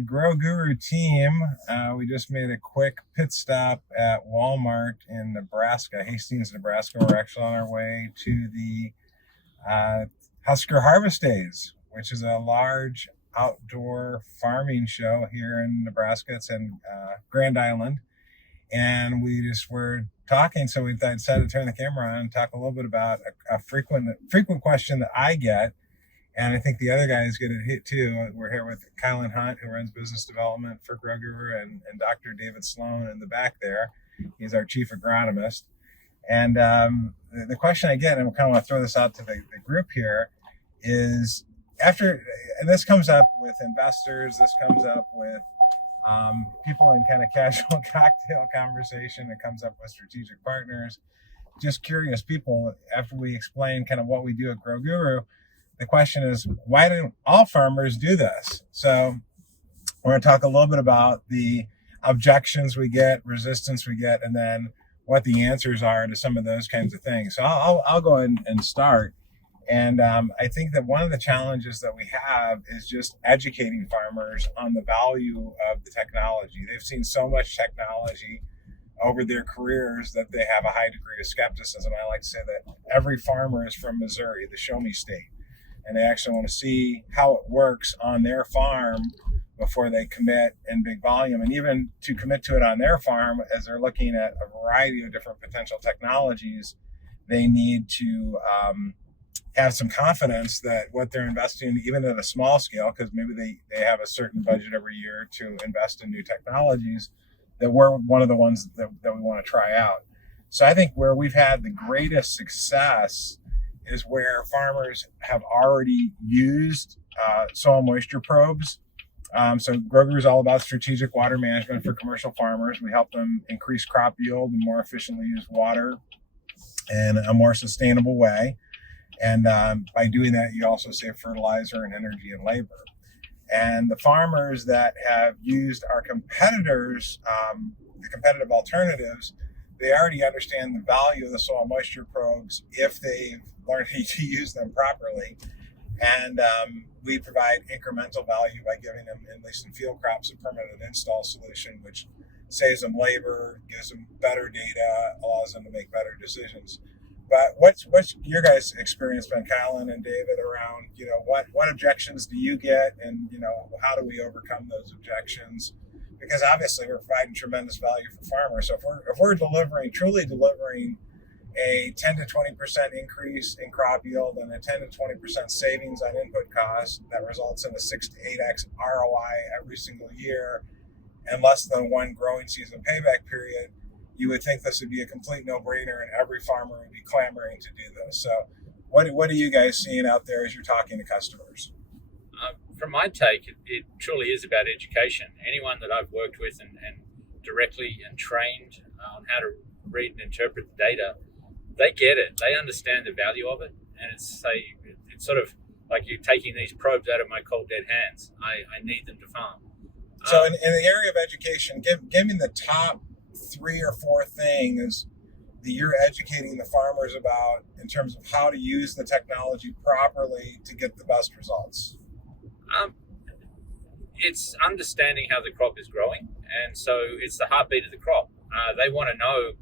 GroGuru Team. We just made a quick pit stop at Walmart in Nebraska, Hastings, Nebraska. We're actually on our way to the Husker Harvest Days, which is a large outdoor farming show here in Nebraska. It's in Grand Island. And we just were talking, so we decided to turn the camera on and talk a little bit about a frequent question that I get. And I think the other guys get it hit too. We're here with Kylan Hunt, who runs business development for GroGuru, and Dr. David Sloan in the back there. He's our chief agronomist. And the question I get, and I kind of want to throw this out to the group here, is and this comes up with investors, this comes up with people in kind of casual cocktail conversation, it comes up with strategic partners, just curious people. After we explain kind of what we do at GroGuru, the question is, why don't all farmers do this? So we're going to talk a little bit about the objections we get, resistance we get, and then what the answers are to some of those kinds of things. So I'll go ahead and start. And I think that one of the challenges that we have is just educating farmers on the value of the technology. They've seen so much technology over their careers that they have a high degree of skepticism. I like to say that every farmer is from Missouri, the show me state. And they actually want to see how it works on their farm before they commit in big volume. And even to commit to it on their farm, as they're looking at a variety of different potential technologies, they need to have some confidence that what they're investing in, even at a small scale, because maybe they have a certain budget every year to invest in new technologies, that we're one of the ones that we want to try out. So I think where we've had the greatest success is where farmers have already used soil moisture probes. So GroGuru is all about strategic water management for commercial farmers. We help them increase crop yield and more efficiently use water in a more sustainable way. And by doing that, you also save fertilizer and energy and labor. And the farmers that have used our competitors, the competitive alternatives, they already understand the value of the soil moisture probes if they've learned to use them properly. And we provide incremental value by giving them, at least in field crops, a permanent install solution, which saves them labor, gives them better data, allows them to make better decisions. But what's your guys' experience been, Kylan and David, around, what objections do you get, and, how do we overcome those objections? Because obviously we're providing tremendous value for farmers. So if we're truly delivering a 10 to 20% increase in crop yield and a 10 to 20% savings on input costs, that results in a 6 to 8x ROI every single year and less than one growing season payback period, you would think this would be a complete no-brainer and every farmer would be clamoring to do this. So what are you guys seeing out there as you're talking to customers? From my take, it truly is about education. Anyone that I've worked with and directly and trained on how to read and interpret the data, they get it. They understand the value of it. And it's sort of like you're taking these probes out of my cold, dead hands. I need them to farm. So in the area of education, give me the top 3 or 4 things that you're educating the farmers about in terms of how to use the technology properly to get the best results. It's understanding how the crop is growing, and so it's the heartbeat of the crop. They want to know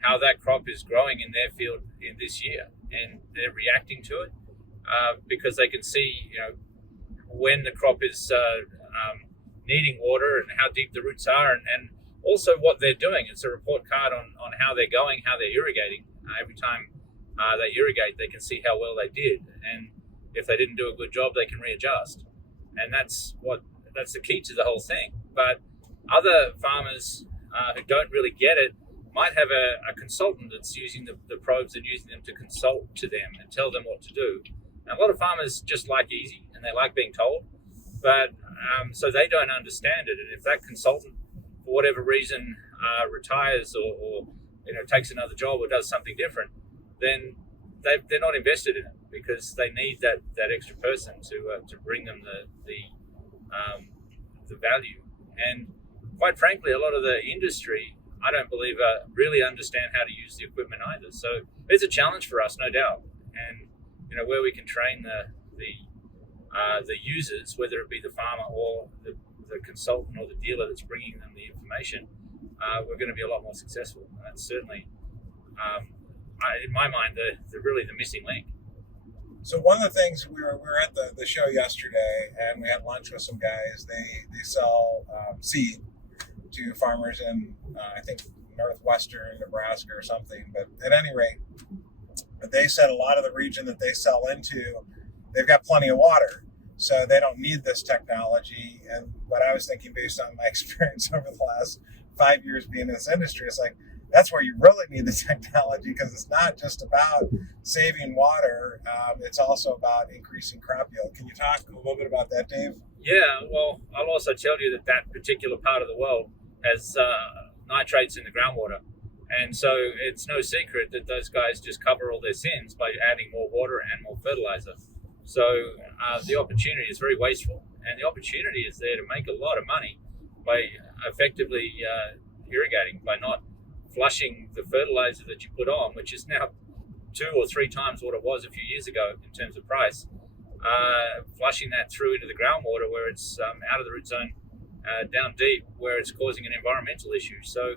how that crop is growing in their field in this year, and they're reacting to it because they can see, when the crop is needing water and how deep the roots are, and also what they're doing. It's a report card on how they're going, how they're irrigating. Every time they irrigate, they can see how well they did, and if they didn't do a good job, they can readjust. And that's the key to the whole thing. But other farmers who don't really get it might have a consultant that's using the probes and using them to consult to them and tell them what to do. And a lot of farmers just like easy and they like being told, but so they don't understand it. And if that consultant, for whatever reason, retires or takes another job or does something different, then they're not invested in it because they need that extra person to bring them the value. And quite frankly, a lot of the industry, I don't believe, really understand how to use the equipment either. So it's a challenge for us, no doubt. And where we can train the users, whether it be the farmer or the the consultant or the dealer that's bringing them the information, we're going to be a lot more successful. And that's certainly, in my mind, really the missing link. So one of the things we were at the show yesterday, and we had lunch with some guys. They sell seed to farmers in I think northwestern Nebraska or something. But at any rate, they said a lot of the region that they sell into, they've got plenty of water, so they don't need this technology. And what I was thinking, based on my experience over the last 5 years being in this industry, it's like, that's where you really need the technology, because it's not just about saving water. It's also about increasing crop yield. Can you talk a little bit about that, Dave? Yeah, well, I'll also tell you that particular part of the world has nitrates in the groundwater. And so it's no secret that those guys just cover all their sins by adding more water and more fertilizer. So the opportunity is very wasteful, and the opportunity is there to make a lot of money by effectively irrigating, by not flushing the fertilizer that you put on, which is now 2 or 3 times what it was a few years ago in terms of price, flushing that through into the groundwater where it's out of the root zone, down deep, where it's causing an environmental issue. So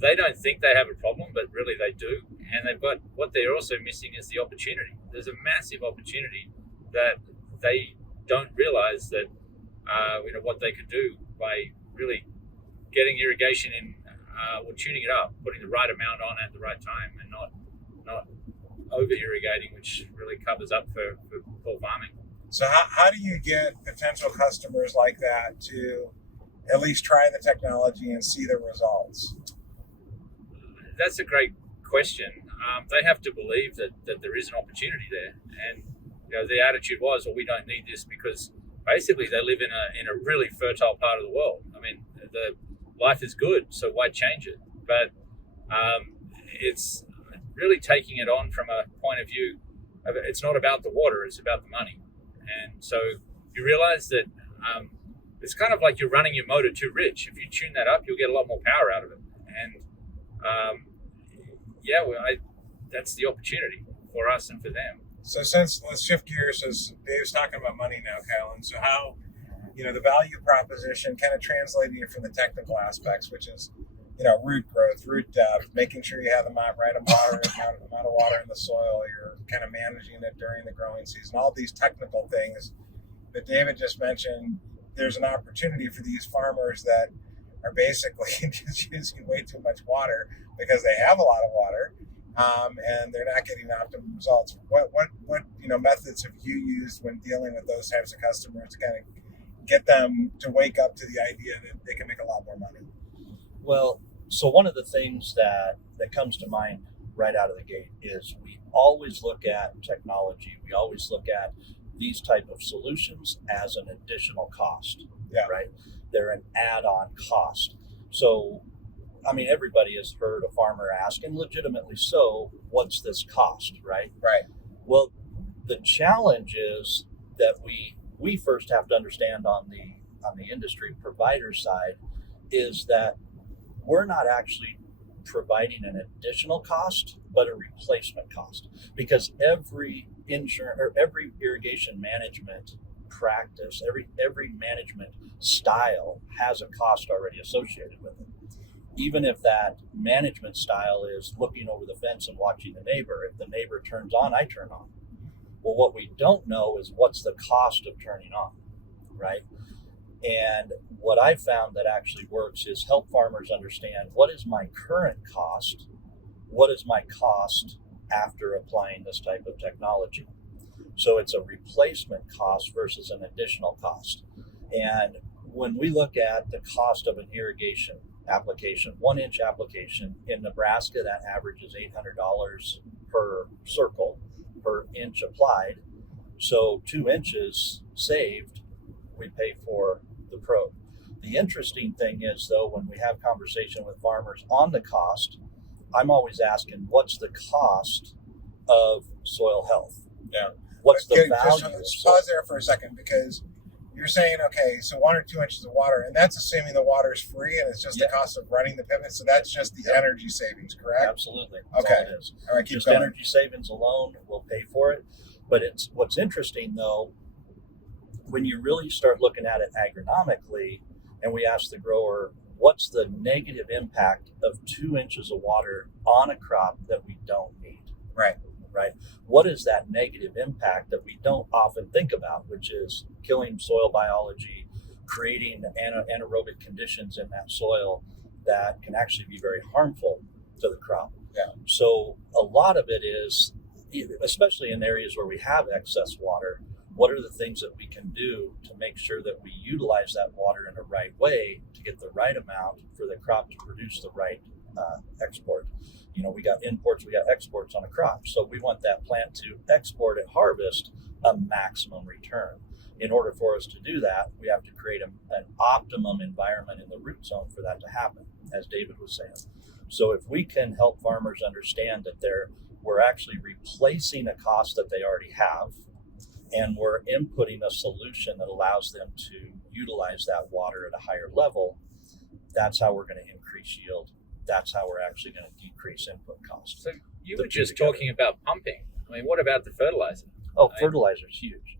they don't think they have a problem, but really they do. And they've got, what they're also missing is the opportunity. There's a massive opportunity that they don't realize that, what they could do by really getting irrigation in, or tuning it up, putting the right amount on at the right time, and not over irrigating, which really covers up for poor farming. So how do you get potential customers like that to at least try the technology and see the results? That's a great question. They have to believe that there is an opportunity there, and the attitude was, well, we don't need this, because basically they live in a really fertile part of the world. I mean, the life is good, so why change it? But it's really taking it on from a point of view of, it's not about the water, it's about the money. And so you realize that it's kind of like you're running your motor too rich. If you tune that up, you'll get a lot more power out of it. And that's the opportunity for us and for them. So let's shift gears, as Dave's talking about money now, Kyle. And so how, the value proposition kind of translating it from the technical aspects, which is, root growth, root depth, making sure you have the right amount of water in the soil, you're kind of managing it during the growing season, all these technical things that David just mentioned. There's an opportunity for these farmers that are basically just using way too much water because they have a lot of water, and they're not getting optimal results. What methods have you used when dealing with those types of customers to kind of get them to wake up to the idea that they can make a lot more money? Well, so one of the things that comes to mind right out of the gate is we always look at technology. We always look at these type of solutions as an additional cost, right? They're an add-on cost. So, I mean, everybody has heard a farmer ask, and legitimately so, what's this cost, right? Right. Well, the challenge is that we first have to understand on the industry provider side is that we're not actually providing an additional cost, but a replacement cost, because every irrigation management practice, every management style has a cost already associated with it. Even if that management style is looking over the fence and watching the neighbor, if the neighbor turns on, I turn on. Well, what we don't know is what's the cost of turning on, right? And what I found that actually works is help farmers understand, what is my current cost? What is my cost after applying this type of technology? So it's a replacement cost versus an additional cost. And when we look at the cost of an irrigation application, 1-inch application in Nebraska, that averages $800 per circle, per inch applied. So 2 inches saved, we pay for the probe. The interesting thing is, though, when we have conversation with farmers on the cost, I'm always asking, what's the cost of soil health? Yeah. What's the value? Just pause there for a second, because you're saying, okay, so 1 or 2 inches of water, and that's assuming the water is free and it's just the cost of running the pivot. So that's just the energy savings, correct? Absolutely. That's okay. all it is. All right, keep just going. Energy savings alone will pay for it. But what's interesting, though, when you really start looking at it agronomically, and we ask the grower, what's the negative impact of 2 inches of water on a crop that we don't need? Right. Right? What is that negative impact that we don't often think about, which is killing soil biology, creating anaerobic conditions in that soil that can actually be very harmful to the crop. Yeah. So a lot of it is, especially in areas where we have excess water, what are the things that we can do to make sure that we utilize that water in the right way to get the right amount for the crop to produce the right export? You know, we got imports, we got exports on a crop. So we want that plant to export at harvest a maximum return. In order for us to do that, we have to create an optimum environment in the root zone for that to happen, as David was saying. So if we can help farmers understand that we're actually replacing a cost that they already have, and we're inputting a solution that allows them to utilize that water at a higher level, that's how we're going to increase yield. That's how we're actually going to decrease input costs. So you were just talking about pumping. I mean, what about the fertilizer? Oh, fertilizer's huge.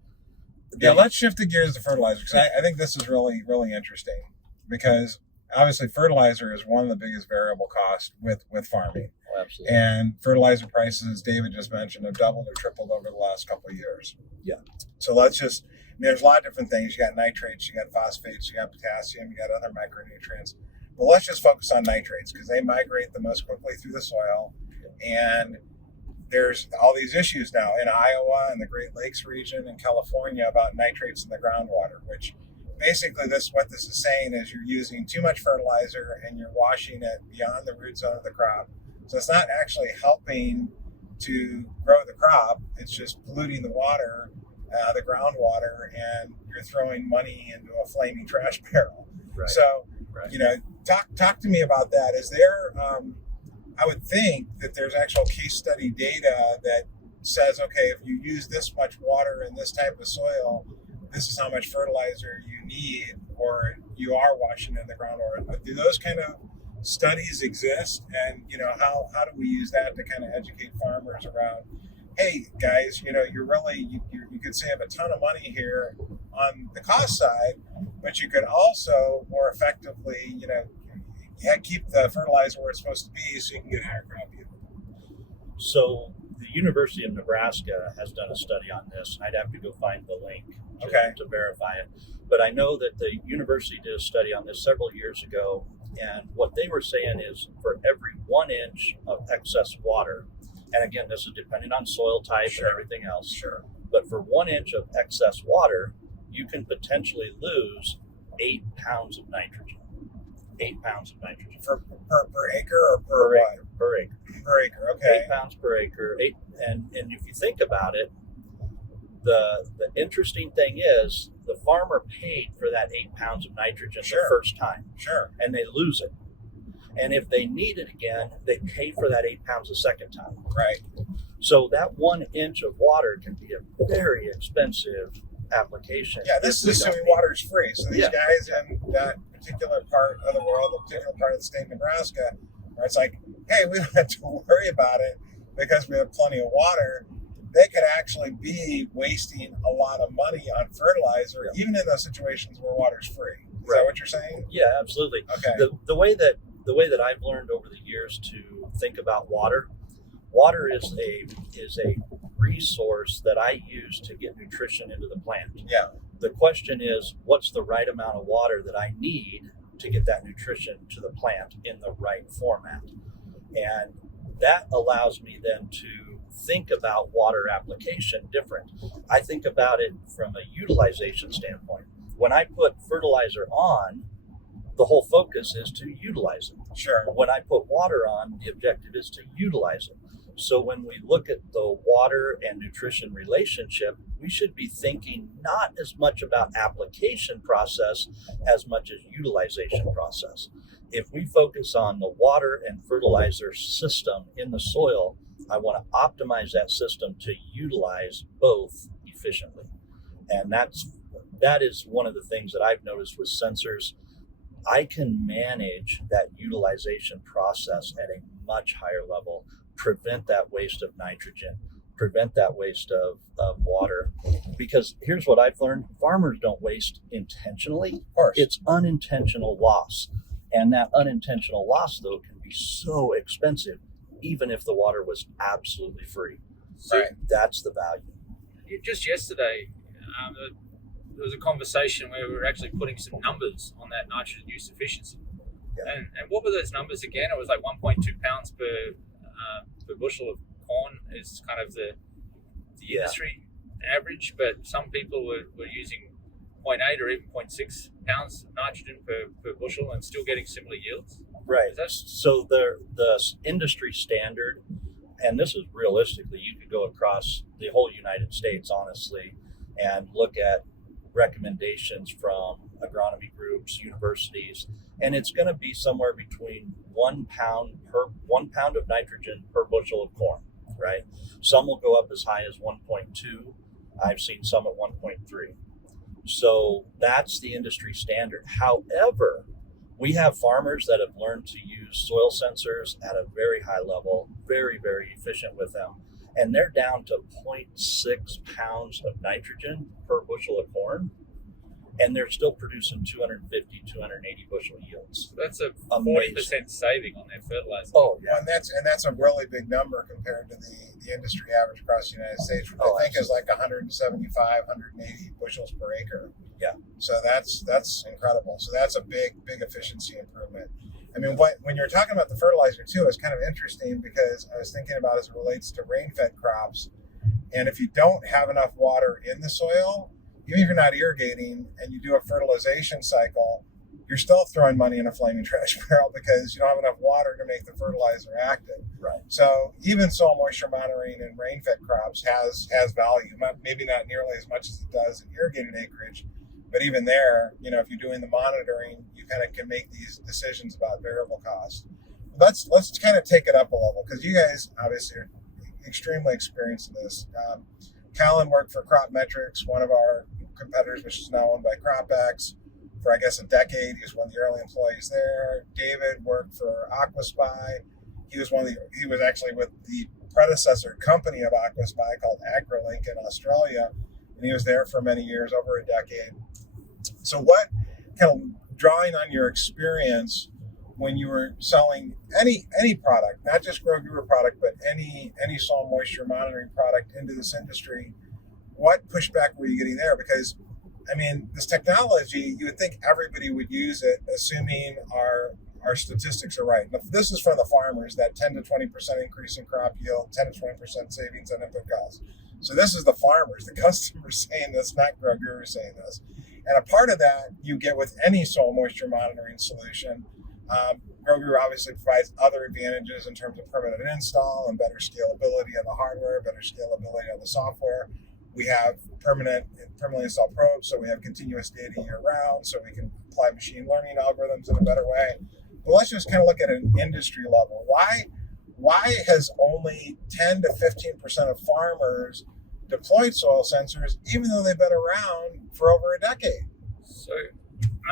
Yeah, let's shift the gears to fertilizer, because I think this is really, really interesting, because obviously fertilizer is one of the biggest variable costs with farming. Oh, absolutely. And fertilizer prices, David just mentioned, have doubled or tripled over the last couple of years. Yeah. So there's a lot of different things. You got nitrates, you got phosphates, you got potassium, you got other micronutrients. But let's just focus on nitrates, because they migrate the most quickly through the soil. And there's all these issues now in Iowa and the Great Lakes region and California about nitrates in the groundwater, which basically what this is saying is you're using too much fertilizer and you're washing it beyond the root zone of the crop. So it's not actually helping to grow the crop. It's just polluting the water, the groundwater, and you're throwing money into a flaming trash barrel. Right. So, Right. talk to me about that. Is there, I would think that there's actual case study data that says, okay, if you use this much water in this type of soil, this is how much fertilizer you need, or you are washing in the groundwater. Do those kind of studies exist? And, how do we use that to kind of educate farmers around, hey, guys, you could save a ton of money here on the cost side, but you could also more effectively, keep the fertilizer where it's supposed to be so you can get higher crop yield. So the University of Nebraska has done a study on this. I'd have to go find the link to verify it. But I know that the university did a study on this several years ago. And what they were saying is for every 1 inch of excess water, and again, this is depending on soil type and everything else. Sure. But for 1 inch of excess water, you can potentially lose 8 pounds of nitrogen. 8 pounds of nitrogen. Per acre or per acre? Per acre. Per acre, okay. 8 pounds per acre. And if you think about it, the interesting thing is the farmer paid for that 8 pounds of nitrogen the first time. Sure. And they lose it. And if they need it again, they pay for that 8 pounds a second time. Right. So that 1 inch of water can be a very expensive application. Yeah, this is assuming water is free. So these guys in that particular part of the world, a particular part of the state of Nebraska, where it's like, hey, we don't have to worry about it because we have plenty of water. They could actually be wasting a lot of money on fertilizer, even in those situations where water's free. Is that what you're saying? Yeah, absolutely. Okay. The way that I've learned over the years to think about water is a resource that I use to get nutrition into the plant. Yeah. The question is, what's the right amount of water that I need to get that nutrition to the plant in the right format? And that allows me then to think about water application different. I think about it from a utilization standpoint. When I put fertilizer on, the whole focus is to utilize it. Sure. When I put water on, the objective is to utilize it. So when we look at the water and nutrition relationship, we should be thinking not as much about application process as much as utilization process. If we focus on the water and fertilizer system in the soil, I want to optimize that system to utilize both efficiently. And that is one of the things that I've noticed with sensors. I can manage that utilization process at a much higher level, prevent that waste of nitrogen, prevent that waste of water. Because here's what I've learned: farmers don't waste intentionally. Of course. It's unintentional loss. And that unintentional loss, though, can be so expensive, even if the water was absolutely free. So Right. That's the value. just yesterday, there was a conversation where we were actually putting some numbers on that nitrogen use efficiency. Yeah. And what were those numbers again? It was like 1.2 pounds per bushel of corn is kind of the Yeah. industry average, but some people were using 0.8 or even 0.6 pounds of nitrogen per bushel and still getting similar yields. Right. Is that- So the industry standard, and this is realistically, you could go across the whole United States, honestly, and look at recommendations from agronomy groups, universities, and it's going to be somewhere between 1 pound of nitrogen per bushel of corn, right? Some will go up as high as 1.2. I've seen some at 1.3. So that's the industry standard. However, we have farmers that have learned to use soil sensors at a very high level, very, very efficient with them. And they're down to 0.6 pounds of nitrogen per bushel of corn. And they're still producing 250, 280 bushel yields. That's a Amazing. 40% saving on their fertilizer. Oh, Yeah, yeah. and that's a really big number compared to the industry average across the United States, which I think is like 175, 180 bushels per acre. Yeah. So that's incredible. So that's a big efficiency improvement. I mean, when you're talking about the fertilizer too, it's kind of interesting because I was thinking about as it relates to rain-fed crops, and if you don't have enough water in the soil, even if you're not irrigating and you do a fertilization cycle, you're still throwing money in a flaming trash barrel because you don't have enough water to make the fertilizer active. Right. So even soil moisture monitoring in rain-fed crops has value. Maybe not nearly as much as it does in irrigated acreage, but even there, if you're doing the monitoring, you kind of can make these decisions about variable costs. Let's kind of take it up a level because you guys obviously are extremely experienced in this. Callan worked for Crop Metrics, one of our competitors, which is now owned by CropX, for I guess a decade. He was one of the early employees there. David worked for AquaSpy. He was actually with the predecessor company of AquaSpy called AgriLink in Australia, and he was there for many years, over a decade. So what kind of drawing on your experience when you were selling any product, not just GroGuru product, but any soil moisture monitoring product into this industry, what pushback were you getting there? Because, I mean, this technology, you would think everybody would use it, assuming our statistics are right. Now, this is for the farmers, that 10 to 20% increase in crop yield, 10 to 20% savings on input costs. So this is the farmers, the customers saying this, not GroGuru saying this. And a part of that you get with any soil moisture monitoring solution. GroGuru obviously provides other advantages in terms of permanent install and better scalability on the hardware, better scalability on the software. We have permanently installed probes, so we have continuous data year round, so we can apply machine learning algorithms in a better way. But let's just kind of look at an industry level. Why has only 10 to 15% of farmers deployed soil sensors, even though they've been around for over a decade? So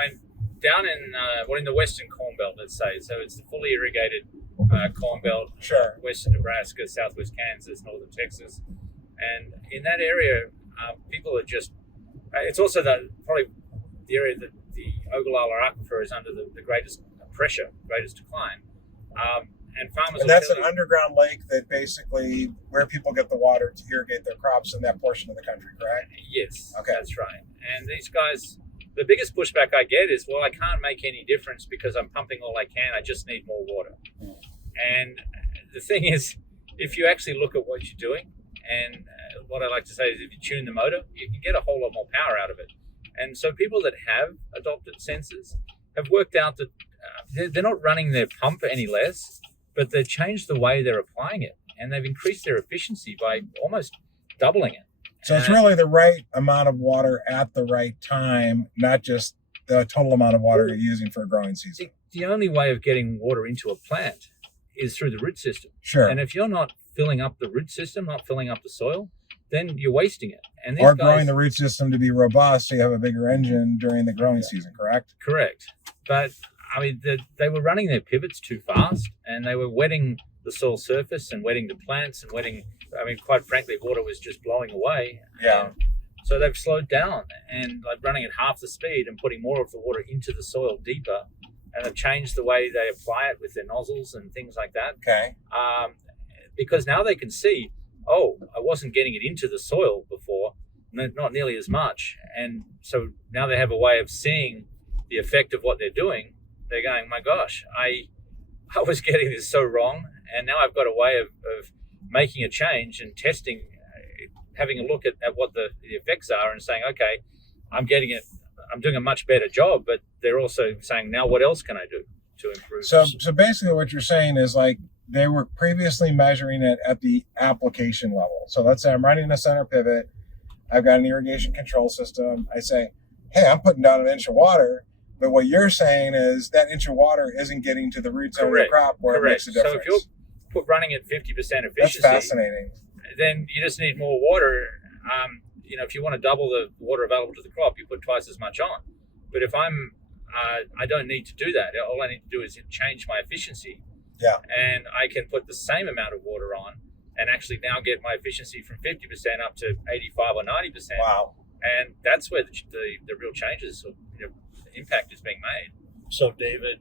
I'm down in the Western Corn Belt, let's say. So it's the fully irrigated Corn Belt, Sure. Western Nebraska, Southwest Kansas, Northern Texas. And in that area, people are just, it's also probably the area that the Ogallala Aquifer is under the greatest pressure, greatest decline. And farmers And that's an underground lake that basically where people get the water to irrigate their crops in that portion of the country, correct? Yes, Okay. That's right. And these guys, the biggest pushback I get is, well, I can't make any difference because I'm pumping all I can. I just need more water. And the thing is, if you actually look at what you're doing, and what I like to say is if you tune the motor, you can get a whole lot more power out of it. And so people that have adopted sensors have worked out that they're not running their pump any less, but they've changed the way they're applying it. And they've increased their efficiency by almost doubling it. So it's really the right amount of water at the right time, not just the total amount of water you're using for a growing season. The only way of getting water into a plant is through the root system. Sure. And if you're not filling up the root system, not filling up the soil, then you're wasting it. And these Or guys, growing the root system to be robust so you have a bigger engine during the growing season, correct? Correct. But I mean, they were running their pivots too fast, and they were wetting the soil surface and wetting the plants and wetting I mean, quite frankly, water was just blowing away. Yeah. And so they've slowed down and like running at half the speed and putting more of the water into the soil deeper. And they've changed the way they apply it with their nozzles and things like that. Okay. Because now they can see, oh, I wasn't getting it into the soil before, not nearly as much. And so now they have a way of seeing the effect of what they're doing. They're going, my gosh, I was getting this so wrong. And now I've got a way of making a change and testing, having a look at what the effects are and saying, okay, I'm getting it. I'm doing a much better job, but they're also saying, now what else can I do to improve? So basically what you're saying is like they were previously measuring it at the application level. So let's say I'm running a center pivot. I've got an irrigation control system. I say, hey, I'm putting down an inch of water. But what you're saying is that inch of water isn't getting to the root zone of the crop where it makes a difference. So if you're running at 50% efficiency, that's fascinating. Then you just need more water. If you want to double the water available to the crop, you put twice as much on. But if I don't need to do that. All I need to do is change my efficiency. Yeah. And I can put the same amount of water on and actually now get my efficiency from 50% up to 85 or 90%. Wow. And that's where the real changes, impact is being made. So, David,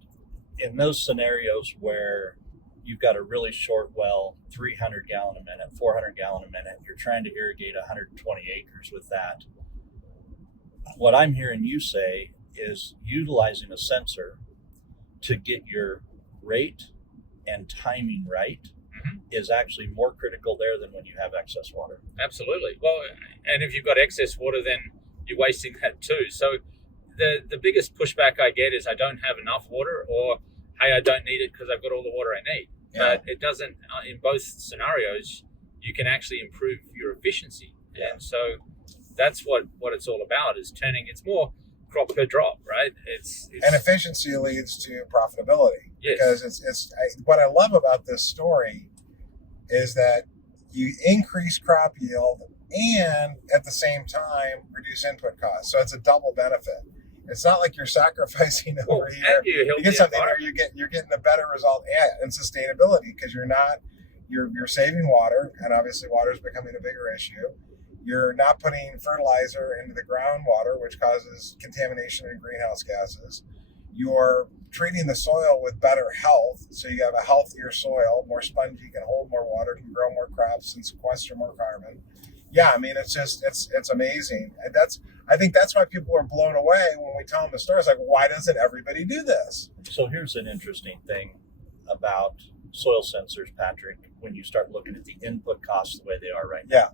in those scenarios where you've got a really short well, 300 gallon a minute, 400 gallon a minute, you're trying to irrigate 120 acres with that. What I'm hearing you say is utilizing a sensor to get your rate and timing right is actually more critical there than when you have excess water. Absolutely. Well, and if you've got excess water, then you're wasting that too. So the biggest pushback I get is I don't have enough water, or hey, I don't need it because I've got all the water I need. Yeah. But it doesn't, in both scenarios, you can actually improve your efficiency. Yeah. And so that's what it's all about, is it's more crop per drop, right? It's and efficiency leads to profitability. Yes. Because what I love about this story is that you increase crop yield and at the same time reduce input costs. So it's a double benefit. It's not like you're sacrificing over here. You get something where you're getting a better result and sustainability, because you're saving water, and obviously water is becoming a bigger issue. You're not putting fertilizer into the groundwater, which causes contamination and greenhouse gases. You're treating the soil with better health, so you have a healthier soil, more spongy, can hold more water, can grow more crops, and sequester more carbon. Yeah, I mean, it's amazing. And I think that's why people are blown away when we tell them the story. It's like, why doesn't everybody do this? So here's an interesting thing about soil sensors, Patrick, when you start looking at the input costs the way they are right now.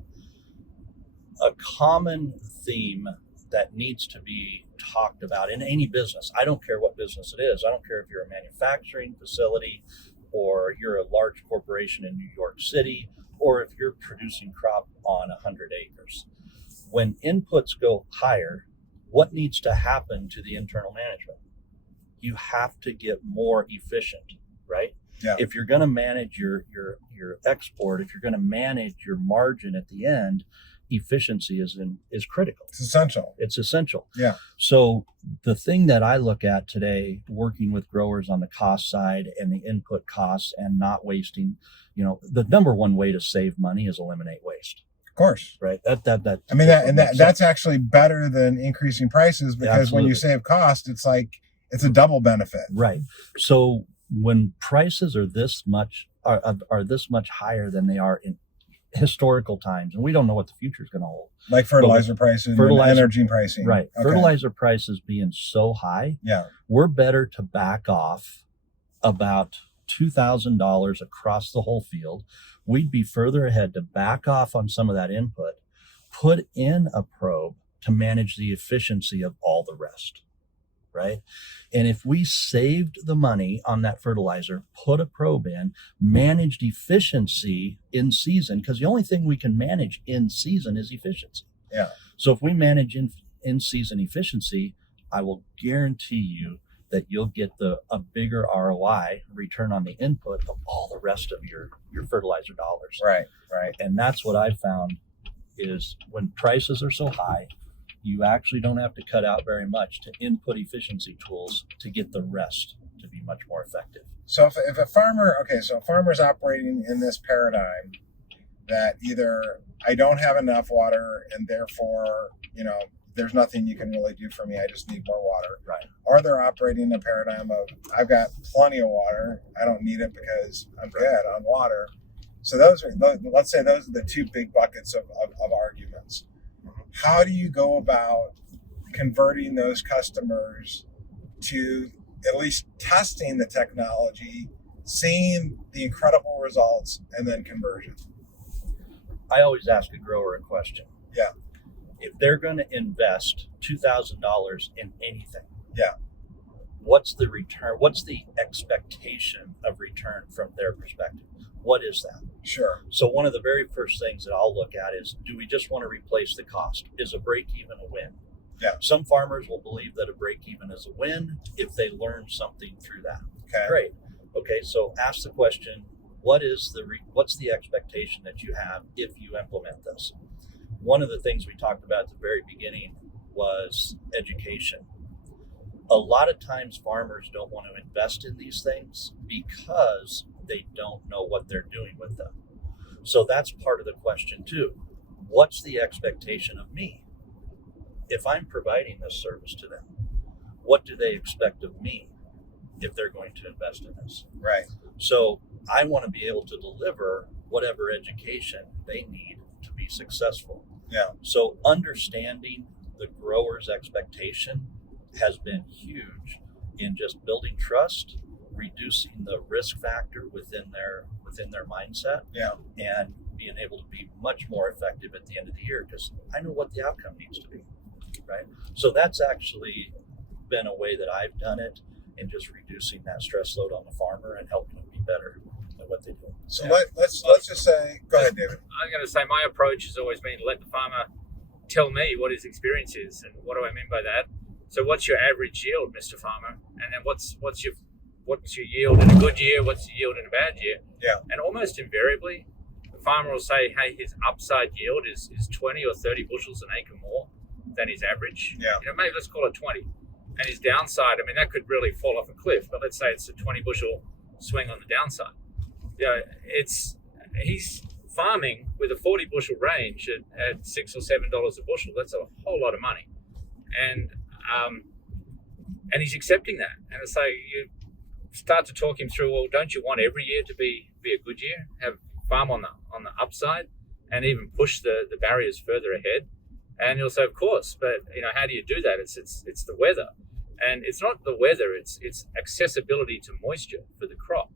Yeah. A common theme that needs to be talked about in any business, I don't care what business it is. I don't care if you're a manufacturing facility or you're a large corporation in New York City, or if you're producing crop on 100 acres. When inputs go higher, what needs to happen to the internal management? You have to get more efficient, right? Yeah. If you're going to manage your export, if you're going to manage your margin at the end, efficiency is critical. It's essential. It's essential. Yeah. So the thing that I look at today, working with growers on the cost side and the input costs and not wasting, the number one way to save money is eliminate waste. Of course. Right. That's actually better than increasing prices, because Absolutely. when you save cost, it's like it's a double benefit. Right. So when prices are this much higher than they are in historical times, and we don't know what the future is going to hold, like fertilizer pricing and energy pricing. Right. Okay. Fertilizer prices being so high, yeah, we're better to back off about $2,000 across the whole field. We'd be further ahead to back off on some of that input, put in a probe to manage the efficiency of all the rest. Right. And if we saved the money on that fertilizer, put a probe in, managed efficiency in season, because the only thing we can manage in season is efficiency. Yeah. So if we manage in season efficiency, I will guarantee you that you'll get a bigger ROI, return on the input, of all the rest of your fertilizer dollars. Right. And that's what I've found is when prices are so high, you actually don't have to cut out very much to input efficiency tools to get the rest to be much more effective. So if a farmer's operating in this paradigm, that either I don't have enough water and therefore, there's nothing you can really do for me. I just need more water. Right. Or they're operating in a paradigm of I've got plenty of water. I don't need it because I'm good on water. So let's say those are the two big buckets of arguments. How do you go about converting those customers to at least testing the technology, seeing the incredible results, and then conversion? I always ask a grower a question. Yeah. If they're going to invest $2,000 in anything, yeah, what's the return? What's the expectation of return from their perspective? What is that? Sure. So one of the very first things that I'll look at is, do we just want to replace the cost? Is a break even a win? Yeah. Some farmers will believe that a break even is a win if they learn something through that. Okay. Great. Okay. So ask the question, what's the expectation that you have if you implement this? One of the things we talked about at the very beginning was education. A lot of times farmers don't want to invest in these things because they don't know what they're doing with them. So that's part of the question too. What's the expectation of me? If I'm providing this service to them, what do they expect of me if they're going to invest in this? Right. So I want to be able to deliver whatever education they need to be successful. Yeah. So understanding the grower's expectation has been huge in just building trust, reducing the risk factor within their mindset, yeah, and being able to be much more effective at the end of the year because I know what the outcome needs to be, right? So that's actually been a way that I've done it in just reducing that stress load on the farmer and helping them be better at what they do. So let's just say, go ahead, David. I'm going to say my approach has always been to let the farmer tell me what his experience is, and what do I mean by that? So what's your average yield, Mr. Farmer? And then what's your yield in a good year? What's your yield in a bad year? Yeah. And almost invariably, the farmer will say, hey, his upside yield is 20 or 30 bushels an acre more than his average. Yeah. Maybe let's call it 20. And his downside, that could really fall off a cliff, but let's say it's a 20 bushel swing on the downside. He's farming with a 40 bushel range at $6 or $7 a bushel. That's a whole lot of money. And he's accepting that. And so you start to talk him through, well, don't you want every year to be a good year? Have farm on the upside and even push the barriers further ahead. And you'll say, of course, but how do you do that? It's the weather. And it's not the weather, it's accessibility to moisture for the crop.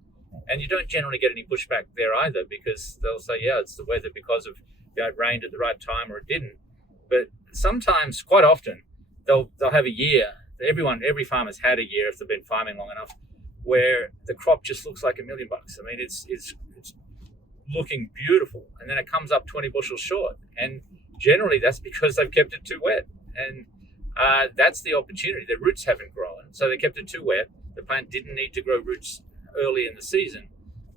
And you don't generally get any pushback there either, because they'll say, yeah, it's the weather because of it rained at the right time or it didn't. But sometimes, quite often, they'll have a year. Every farmer's had a year if they've been farming long enough, where the crop just looks like $1 million. It's looking beautiful, and then it comes up 20 bushels short. And generally, that's because they've kept it too wet. And that's the opportunity. Their roots haven't grown, so they kept it too wet. The plant didn't need to grow roots early in the season,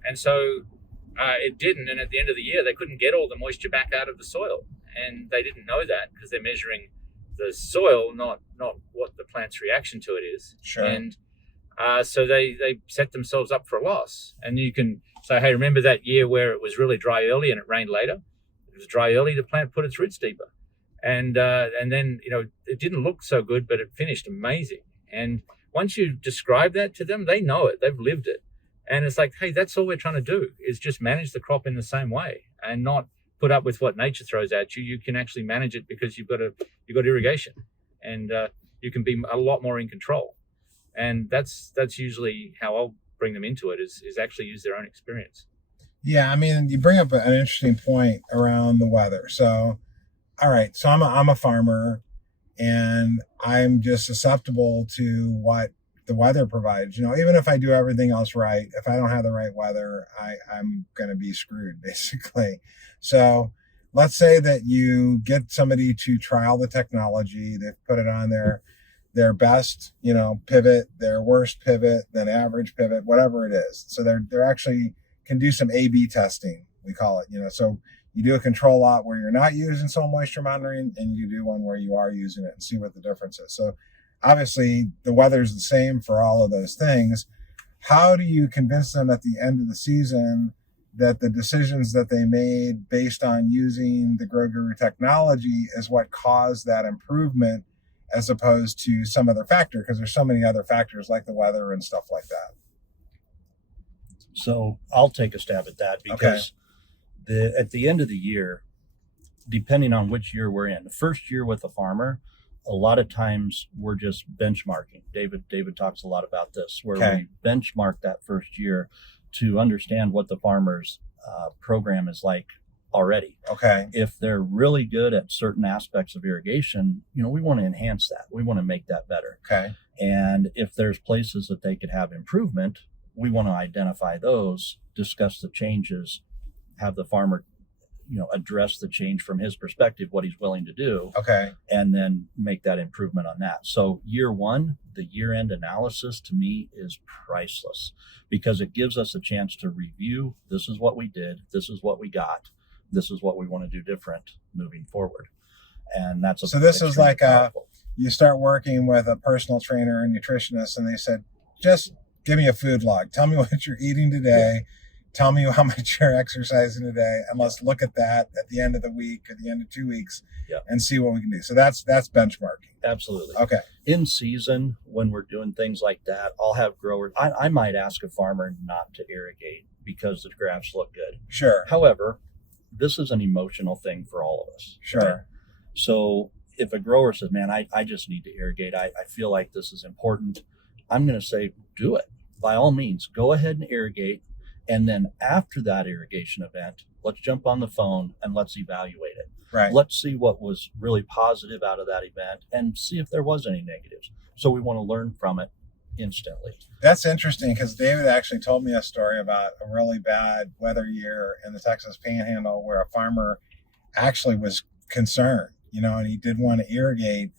and so it didn't. And at the end of the year, they couldn't get all the moisture back out of the soil, and they didn't know that because they're measuring the soil, not what the plant's reaction to it is. Sure. And so they set themselves up for a loss. And you can say, hey, remember that year where it was really dry early and it rained later? It was dry early, the plant put its roots deeper. And then, it didn't look so good, but it finished amazing. And once you describe that to them, they know it, they've lived it. And it's like, hey, that's all we're trying to do, is just manage the crop in the same way and not put up with what nature throws at you. You can actually manage it because you've got irrigation, and you can be a lot more in control. And that's usually how I'll bring them into it, is actually use their own experience. Yeah, you bring up an interesting point around the weather. So, all right, so I'm a farmer, and I'm just susceptible to what the weather provides. Even if I do everything else right, if I don't have the right weather, I'm going to be screwed, basically. So let's say that you get somebody to trial the technology, they put it on their best, pivot, their worst pivot, then average pivot, whatever it is. So they're actually can do some A/B testing, we call it. So you do a control lot where you're not using soil moisture monitoring, and you do one where you are using it and see what the difference is. So obviously the weather's the same for all of those things. How do you convince them at the end of the season that the decisions that they made based on using the GroGuru technology is what caused that improvement, as opposed to some other factor, because there's so many other factors like the weather and stuff like that. So I'll take a stab at that, because at the end of the year, depending on which year we're in, the first year with a farmer, a lot of times we're just benchmarking. David talks a lot about this, where we benchmark that first year to understand what the farmer's program is like already. Okay. If they're really good at certain aspects of irrigation, we want to enhance that. We want to make that better. Okay. And if there's places that they could have improvement, we want to identify those, discuss the changes, have the farmer, address the change from his perspective, what he's willing to do. Okay. And then make that improvement on that. So year one, the year-end analysis to me is priceless, because it gives us a chance to review. This is what we did. This is what we got. This is what we want to do different moving forward. And that's so this is like powerful. You start working with a personal trainer and nutritionist, and they said, just give me a food log. Tell me what you're eating today. Yeah. Tell me how much you're exercising today, and let's look at that at the end of the week, at the end of 2 weeks, and see what we can do. So that's benchmarking. Absolutely. Okay. In season, when we're doing things like that, I'll have growers. I might ask a farmer not to irrigate because the graphs look good. Sure. However, this is an emotional thing for all of us. Sure. Right? So if a grower says, man, I just need to irrigate, I feel like this is important, I'm going to say, do it. By all means, go ahead and irrigate. And then after that irrigation event, let's jump on the phone and let's evaluate it. Right. Let's see what was really positive out of that event and see if there was any negatives. So we want to learn from it instantly. That's interesting, because David actually told me a story about a really bad weather year in the Texas Panhandle where a farmer actually was concerned, and he did want to irrigate.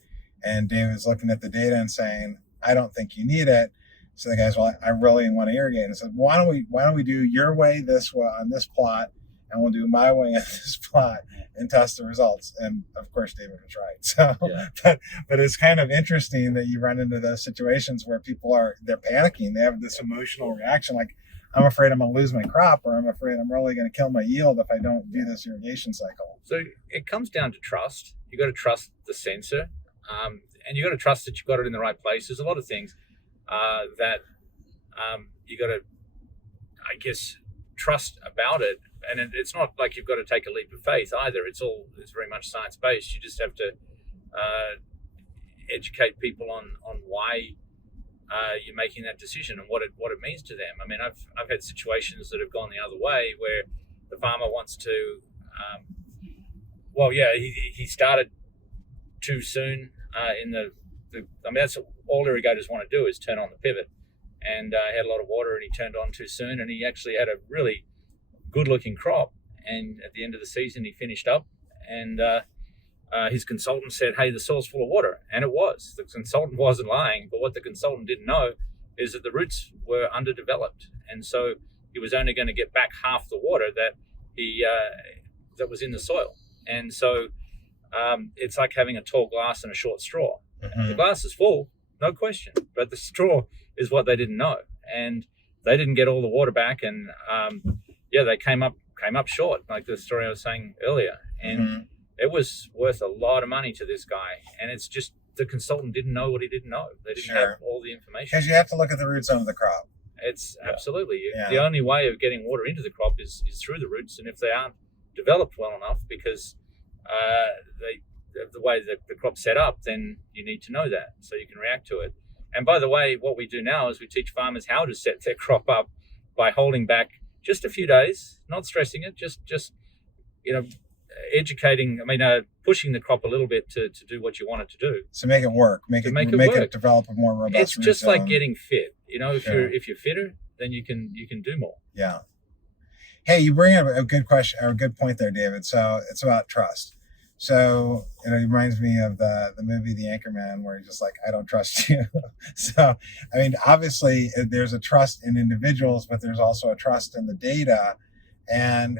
And David was looking at the data and saying, I don't think you need it. So the guy's, well, I really want to irrigate. And I said, why don't we do your way this way on this plot, and we'll do my way on this plot and test the results. And of course, David was right. So, but it's kind of interesting that you run into those situations where they're panicking. They have this emotional reaction, like, I'm afraid I'm going to lose my crop, or I'm afraid I'm really going to kill my yield if I don't do this irrigation cycle. So it comes down to trust. You got to trust the sensor, and you got to trust that you've got it in the right place. There's a lot of things that you got to, I guess, trust about it. And it's not like you've got to take a leap of faith either. It's very much science-based. You just have to educate people on why you're making that decision and what it means to them. I mean, I've had situations that have gone the other way where the farmer wants to, he started too soon that's all irrigators want to do, is turn on the pivot. And had a lot of water, and he turned on too soon, and he actually had a really good-looking crop. And at the end of the season, he finished up, and his consultant said, hey, the soil's full of water. And it was. The consultant wasn't lying, but what the consultant didn't know is that the roots were underdeveloped. And so he was only going to get back half the water that was in the soil. And so it's like having a tall glass and a short straw. Mm-hmm. The glass is full, no question, but the straw is what they didn't know, and they didn't get all the water back, and they came up short, like the story I was saying earlier, and it was worth a lot of money to this guy, and it's just the consultant didn't know what he didn't know. They didn't have all the information. Because you have to look at the roots of the crop. It's absolutely the only way of getting water into the crop is through the roots, and if they aren't developed well enough, because the way that the crop's set up, then you need to know that so you can react to it. And by the way, what we do now is we teach farmers how to set their crop up by holding back just a few days, not stressing it, just educating. Pushing the crop a little bit to do what you want it to do. So make it work. Make it develop a more robust. It's just like getting fit. If you're fitter, then you can do more. Yeah. Hey, you bring up a good question or a good point there, David. So it's about trust. So, it reminds me of the movie The Anchorman, where he's just like, I don't trust you. So, obviously there's a trust in individuals, but there's also a trust in the data. And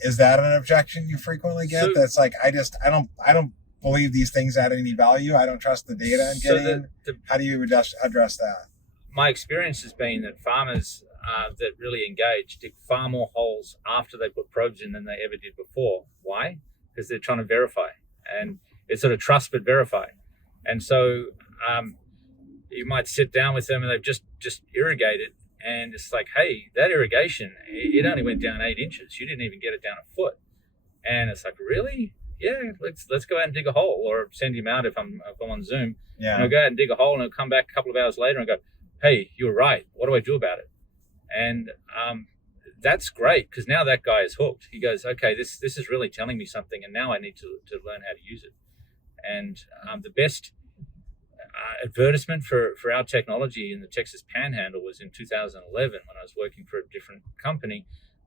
is that an objection you frequently get? That's like, I don't believe these things add any value. I don't trust the data I'm getting. How do you address that? My experience has been that farmers that really engage dig far more holes after they put probes in than they ever did before. Why? Because they're trying to verify, and it's sort of trust but verify. And so you might sit down with them and they've just irrigated, and it's like, hey, that irrigation, it only went down 8 inches. You didn't even get it down a foot. And it's like, really? Yeah, let's go out and dig a hole, or send him out if I'm on Zoom. Yeah. And I'll go out and dig a hole, and I'll come back a couple of hours later and go, hey, you were right. What do I do about it? And that's great, because now that guy is hooked. He goes, okay, this is really telling me something, and now I need to learn how to use it. And the best advertisement for our technology in the Texas Panhandle was in 2011 when I was working for a different company.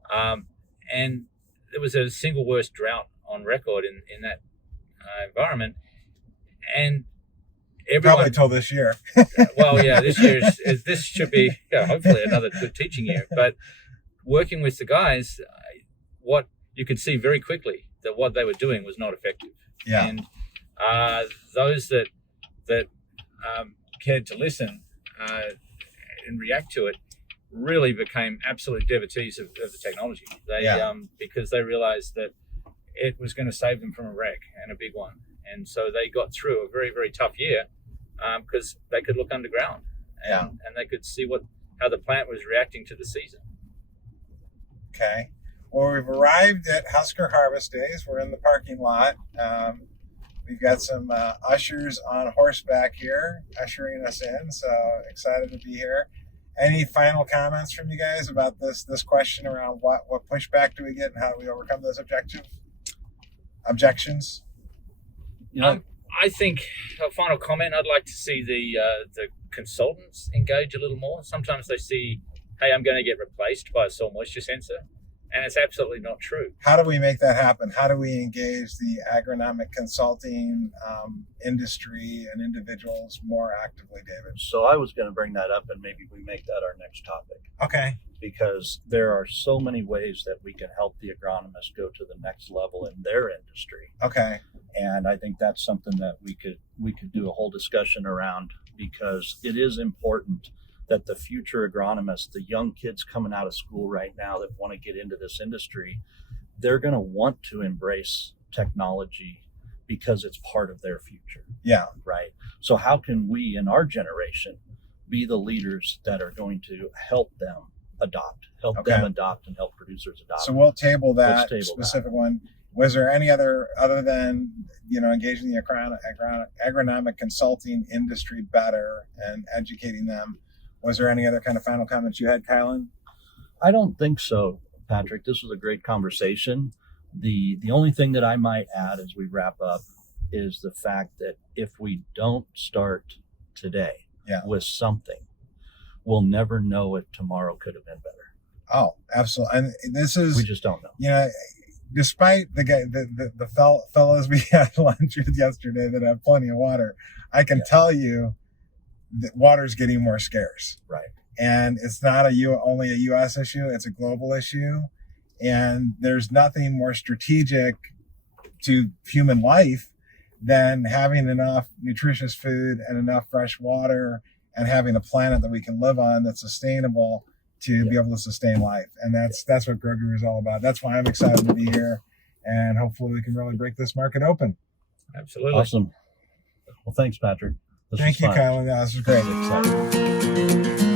And there was a single worst drought on record in that environment. And everyone, Probably till this year. well, yeah, this should be hopefully another good teaching year. But working with the guys, what you could see very quickly that what they were doing was not effective. Yeah. And those that cared to listen and react to it really became absolute devotees of the technology. They because they realized that it was going to save them from a wreck, and a big one. And so they got through a very, very tough year because they could look underground and they could see how the plant was reacting to the season. Okay. Well, we've arrived at Husker Harvest Days. We're in the parking lot. We've got some ushers on horseback here ushering us in, so excited to be here. Any final comments from you guys about this question around what pushback do we get and how do we overcome those objections? I think a final comment, I'd like to see the consultants engage a little more. Sometimes they see, hey, I'm going to get replaced by a soil moisture sensor, and it's absolutely not true. How do we make that happen? How do we engage the agronomic consulting industry and individuals more actively, David? So I was going to bring that up, and maybe we make that our next topic. Okay. Because there are so many ways that we can help the agronomists go to the next level in their industry. Okay. And I think that's something that we could do a whole discussion around, because it is important that the future agronomists, the young kids coming out of school right now that want to get into this industry, they're going to want to embrace technology because it's part of their future. Yeah. Right. So how can we in our generation be the leaders that are going to help them adopt and help producers adopt? So we'll table that Let's table specific one. Was there any other than engaging the agronomic consulting industry better and educating them? Was there any other kind of final comments you had, Kylan? I don't think so, Patrick. This was a great conversation. The only thing that I might add as we wrap up is the fact that if we don't start today with something, we'll never know if tomorrow could have been better. Oh, absolutely. And we just don't know. Despite the fellows we had lunch with yesterday that have plenty of water, I can tell you that water's getting more scarce. Right. And it's not only a U.S. issue, it's a global issue. And there's nothing more strategic to human life than having enough nutritious food and enough fresh water and having a planet that we can live on that's sustainable to be able to sustain life. And that's what GroGuru is all about. That's why I'm excited to be here. And hopefully we can really break this market open. Absolutely. Awesome. Well, thanks, Patrick. Thank you, Kylan. This was great. Exciting.